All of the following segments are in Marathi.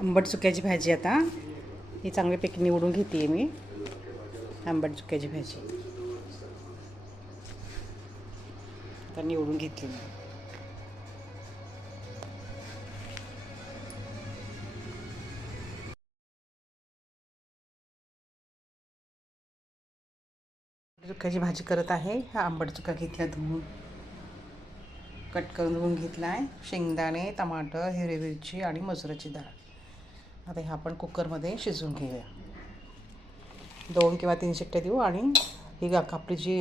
आंबट चुक्याची भाजी आता ही चांगल्यापैकी निवडून घेते आहे मी. आंबट चुक्याची भाजी आता निवडून घेतली मी. चुक्याची भाजी करत आहे. हा आंबट चुका घेतला, धुवून कट करून धुवून घेतला आहे. शेंगदाणे, टमाटर, हिरवी मिरची आणि मसुराची डाळ. आता हे आपण कुकरमध्ये शिजवून घेऊया. 2 किंवा 3 शिट्ट्या देऊ आणि ही आपली जी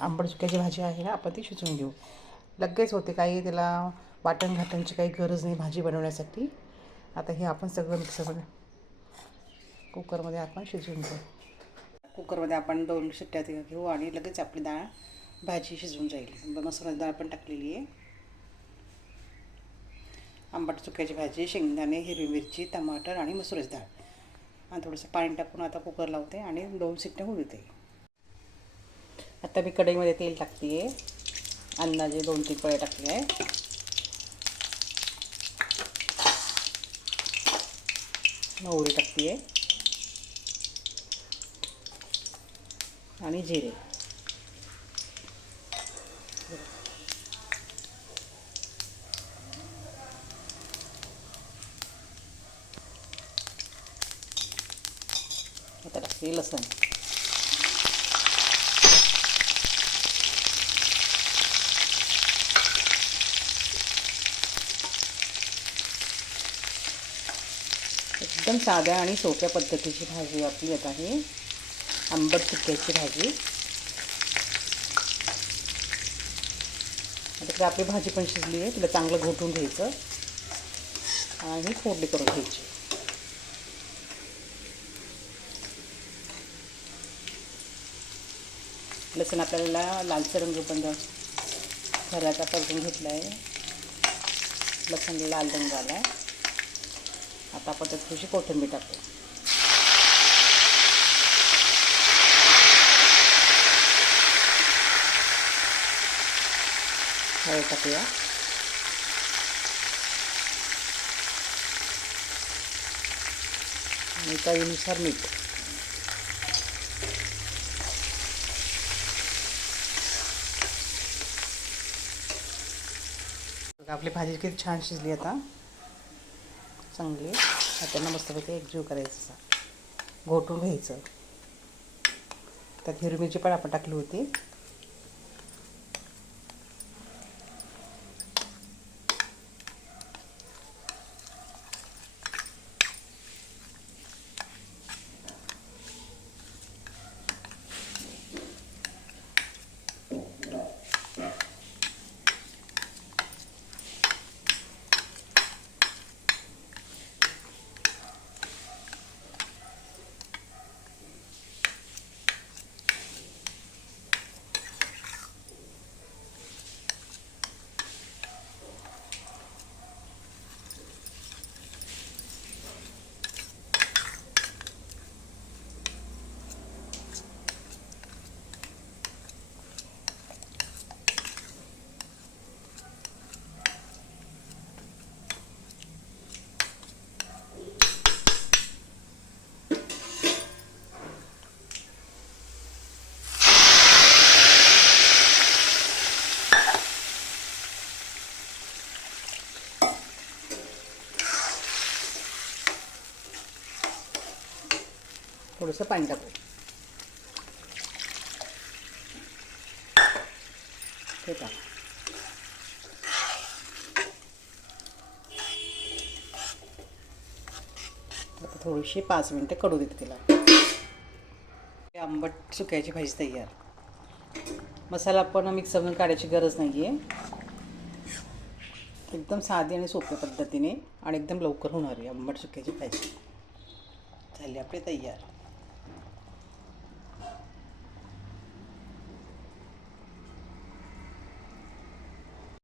आंबट चुक्याची भाजी आहे ना, आपण ती शिजवून घेऊ. लगेच होते, काही त्याला वाटण घाटांची काही गरज नाही भाजी बनवण्यासाठी. आता हे आपण सगळं मिक्सरमध्ये कुकरमध्ये आपण शिजवून घेऊ. कुकरमध्ये आपण 2 शिट्ट्या घेऊ आणि लगेच आपली डाळ भाजी शिजवून जाईल. मसाल्याची डाळ पण टाकलेली आहे. आंबट चुक्याची भाजी, शेंगदाणे, हिरवी मिरची, टमाटर आणि मसुराची डाळ आणि थोडंसं पाणी टाकून आता कुकर लावते आणि 2 शिट्ट्या होऊ देते. आता मी कढईमध्ये तेल टाकते आहे. अंदाजे 2-3 पळे टाकले आहे. मोहरी टाकते आहे आणि जिरे. आता टाकते लसूण. एकदम साध्या आणि सोप्या पद्धतीची भाजी आपली आता आहे आंबट चुक्याची भाजी. आता आपली भाजी पण शिजली आहे. तिला चांगलं घोटून घ्यायचं आणि फोडणी करून घ्यायची. लसूण आपल्याला लालसर रंगबंद खऱ्याचा परतून घेतला आहे. लसूण लाल रंग आला आहे. आता आपण त्यात थोडीशी कोथिंबीर टाकू. हळद टाकूया. आणि चवीनुसार मीठ. आपली भाजी किती छान शिजली आता, चांगली. आता मस्तपैकी एकजीव करायचं, घोटून घ्यायचं. त्यात हिरवी मिरची पण आपण टाकली होती. थोडंसं पाणी टाकू. हे टाक. आता थोडीशी 5 मिनिटं कडू देते तिला. आंबट चुक्याची भाजी तयार. मसाला पण मिक्सरमधून काढायची गरज नाही आहे. एकदम साधी आणि सोप्या पद्धतीने आणि एकदम लवकर होणारी आंबट चुक्याची भाजी झाली आपली तयार.